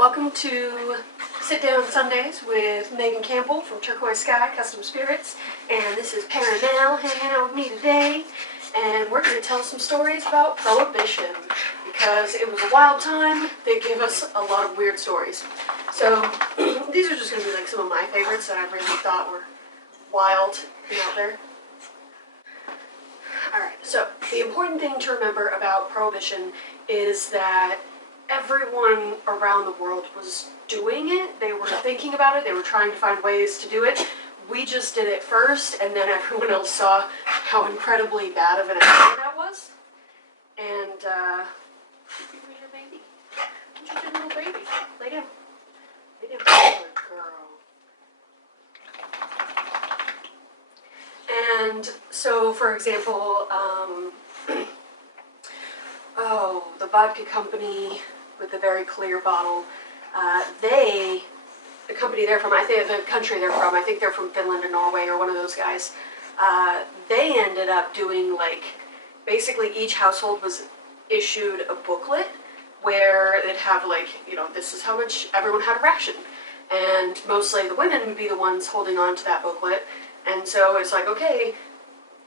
Welcome to Sit Down Sundays with Megan Campbell from Turquoise Sky Custom Spirits, and this is Perry Mel hanging out with me today, and we're going to tell some stories about Prohibition, because it was a wild time. They gave us a lot of weird stories. So these are just going to be like some of my favorites that I really thought were wild and out there. Alright, so the important thing to remember about Prohibition is that everyone around the world was doing it. They were thinking about it. They were trying to find ways to do it. We just did it first, and then everyone else saw how incredibly bad of an idea that was. And, where's your baby? Where's your little baby? Lay down. Lay down. Good girl. And so, for example, the vodka company with the very clear bottle, the company they're from, I think the country they're from, I think they're from Finland or Norway or one of those guys, they ended up doing, like, basically each household was issued a booklet where it'd have, like, you know, this is how much everyone had a ration. And mostly the women would be the ones holding on to that booklet. And so it's like, okay,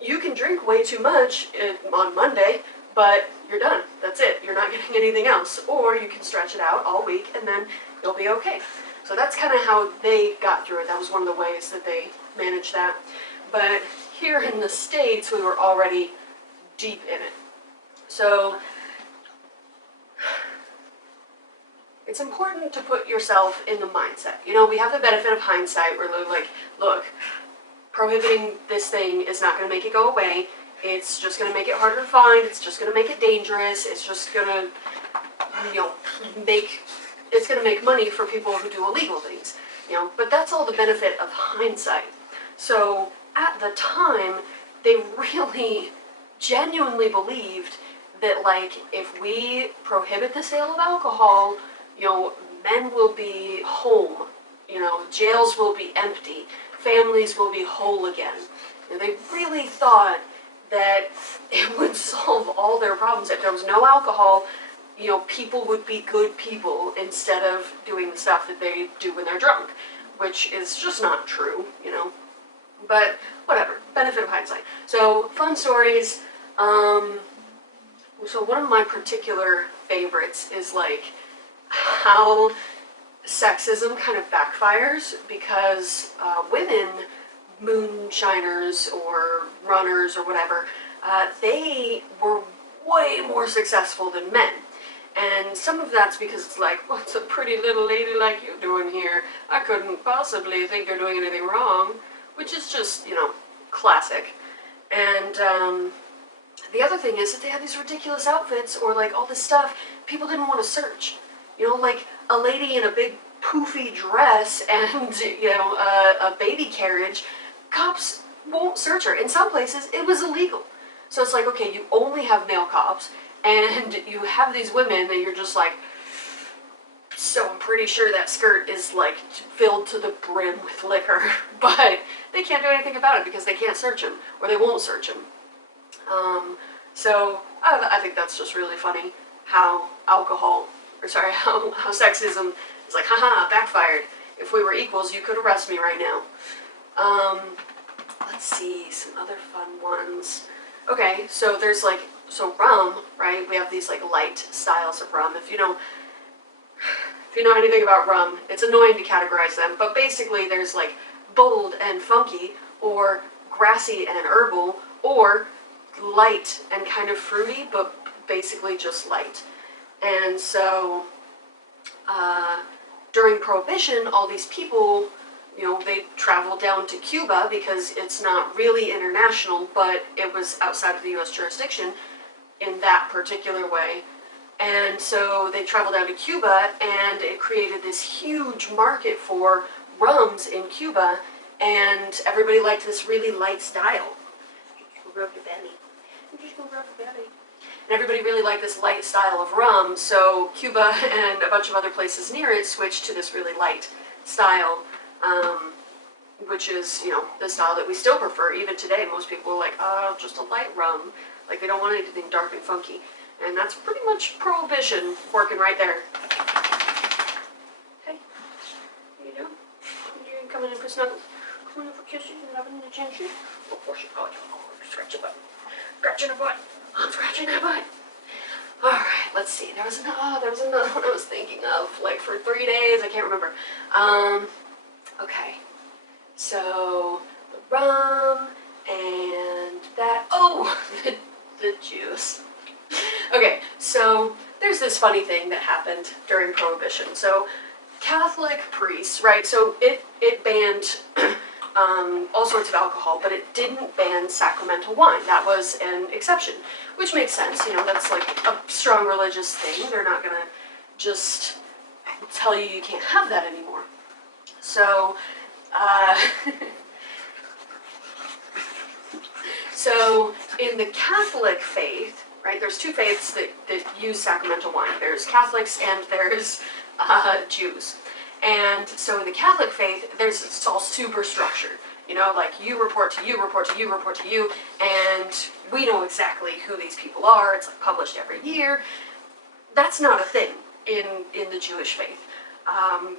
you can drink way too much on Monday, but you're done. That's it. You're not getting anything else. Or you can stretch it out all week and then you'll be okay. So that's kind of how they got through it. That was one of the ways that they managed that. But here in the States, we were already deep in it. So it's important to put yourself in the mindset. You know, we have the benefit of hindsight. We're like, look, prohibiting this thing is not going to make it go away. It's just going to make it harder to find. It's just going to make it dangerous. It's just going to, you know, it's going to make money for people who do illegal things. You know, but that's all the benefit of hindsight. So at the time, they really genuinely believed that, like, if we prohibit the sale of alcohol, you know, men will be home. You know, jails will be empty. Families will be whole again. You know, they really thought that it would solve all their problems. If there was no alcohol, you know, people would be good people instead of doing the stuff that they do when they're drunk, which is just not true, you know. But whatever, benefit of hindsight. So, fun stories. So one of my particular favorites is, like, how sexism kind of backfires, because women, moonshiners or runners or whatever, they were way more successful than men. And some of that's because it's like, what's a pretty little lady like you doing here? I couldn't possibly think you're doing anything wrong, which is just, you know, classic. And the other thing is that they had these ridiculous outfits or, like, all this stuff people didn't want to search. You know, like a lady in a big poofy dress and, you know, a baby carriage, cops won't search her. In some places, it was illegal. So it's like, okay, you only have male cops, and you have these women that you're just like, so I'm pretty sure that skirt is, like, filled to the brim with liquor, but they can't do anything about it because they can't search him, or they won't search him. So I think that's just really funny how how sexism is like, haha, backfired. If we were equals, you could arrest me right now. Let's see, some other fun ones. Okay, so there's, like, so rum, right? We have these, like, light styles of rum. If you know anything about rum, it's annoying to categorize them, but basically there's, like, bold and funky, or grassy and herbal, or light and kind of fruity, but basically just light. And so during Prohibition, all these people, you know, they traveled down to Cuba because it's not really international, but it was outside of the U.S. jurisdiction in that particular way. And so they traveled down to Cuba, and it created this huge market for rums in Cuba, and everybody liked this really light style. Rub your belly. Just go rub your belly. And everybody really liked this light style of rum, so Cuba and a bunch of other places near it switched to this really light style, which is, you know, the style that we still prefer. Even today, most people are like, just a light rum. Like, they don't want anything dark and funky. And that's pretty much Prohibition working right there. Coming in for snuggles. Coming in for kisses and loving and attention. Of course, oh, scratch your butt. Scratching your butt. I'm scratching your butt. Alright, let's see. There was another one I was thinking of, like for 3 days. I can't remember. Okay. So, the rum and that. Oh, the juice. Okay, so there's this funny thing that happened during Prohibition. So, Catholic priests, right? So it banned all sorts of alcohol, but it didn't ban sacramental wine. That was an exception, which makes sense. You know, that's like a strong religious thing. They're not gonna just tell you you can't have that anymore. So, so in the Catholic faith, right, there's two faiths that use sacramental wine. There's Catholics and there's Jews. And so in the Catholic faith, it's all super structured. You know, like you report to you, report to you, report to you, and we know exactly who these people are. It's like published every year. That's not a thing in the Jewish faith.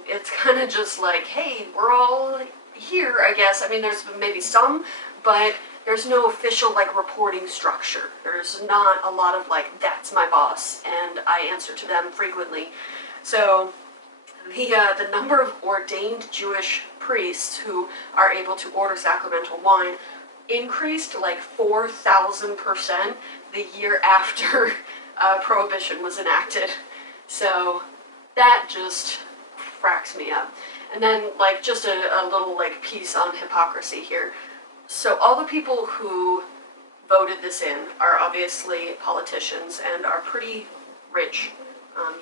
It's kind of just like, hey, we're all here, I guess. I mean, there's maybe some, but there's no official, like, reporting structure. There's not a lot of, like, that's my boss, and I answer to them frequently. So the number of ordained Jewish priests who are able to order sacramental wine increased like 4,000% the year after Prohibition was enacted. So that just cracks me up. And then, like, just a little, like, piece on hypocrisy here. So all the people who voted this in are obviously politicians and are pretty rich.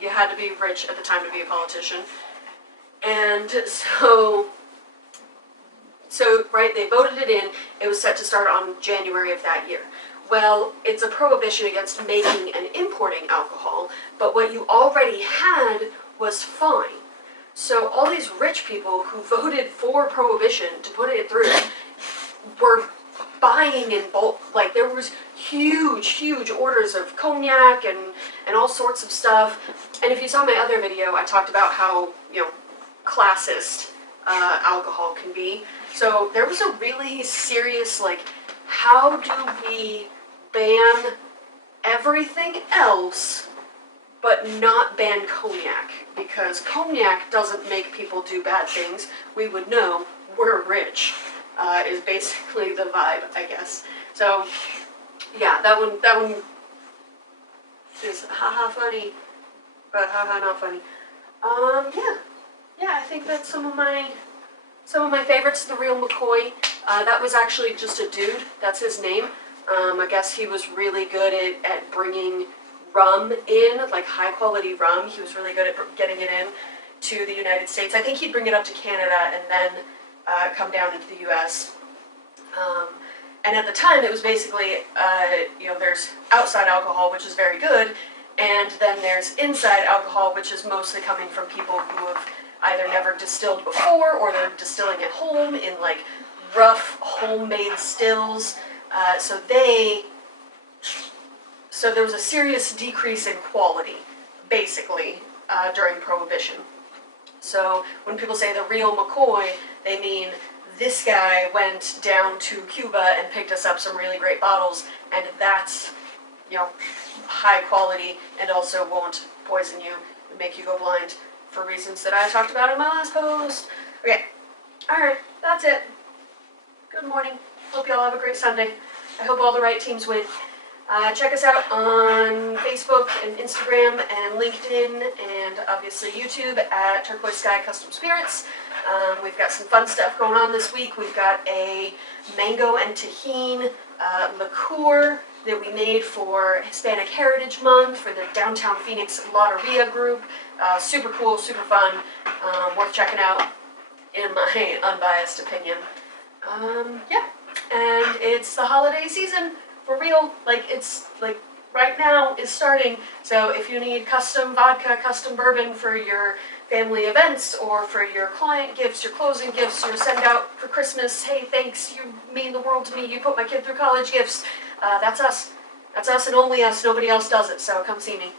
You had to be rich at the time to be a politician. And so, right, they voted it in. It was set to start on January of that year. Well, it's a prohibition against making and importing alcohol, but what you already had was fine. So all these rich people who voted for Prohibition to put it through were buying in bulk. Like, there was huge orders of cognac and all sorts of stuff. And if you saw my other video, I talked about how, you know, classist alcohol can be. So there was a really serious, like, how do we ban everything else but not ban cognac? Because cognac doesn't make people do bad things. We would know we're rich, is basically the vibe, I guess. So, yeah, that one is haha funny, but haha not funny. Yeah, I think that's some of my favorites. The Real McCoy, that was actually just a dude. That's his name. I guess he was really good at bringing rum in, like high quality rum. He was really good at getting it in to the United States. I think he'd bring it up to Canada and then come down into the U.S. And at the time, it was basically, you know, there's outside alcohol, which is very good, and then there's inside alcohol, which is mostly coming from people who have either never distilled before, or they're distilling at home in, like, rough, homemade stills. So there was a serious decrease in quality, basically, during Prohibition. So when people say the Real McCoy, they mean this guy went down to Cuba and picked us up some really great bottles, and that's, you know, high quality and also won't poison you and make you go blind for reasons that I talked about in my last post. Okay, alright, that's it. Good morning. Hope y'all have a great Sunday. I hope all the right teams win. Check us out on Facebook and Instagram and LinkedIn and obviously YouTube at Turquoise Sky Custom Spirits. We've got some fun stuff going on this week. We've got a mango and tahini liqueur that we made for Hispanic Heritage Month for the Downtown Phoenix Lotteria group. Super cool, super fun, worth checking out in my unbiased opinion. Yeah, and it's the holiday season. For real, like, it's, like, right now is starting, so if you need custom vodka, custom bourbon for your family events, or for your client gifts, your closing gifts, your send out for Christmas, hey, thanks, you mean the world to me, you put my kid through college gifts, that's us. That's us and only us, nobody else does it, so come see me.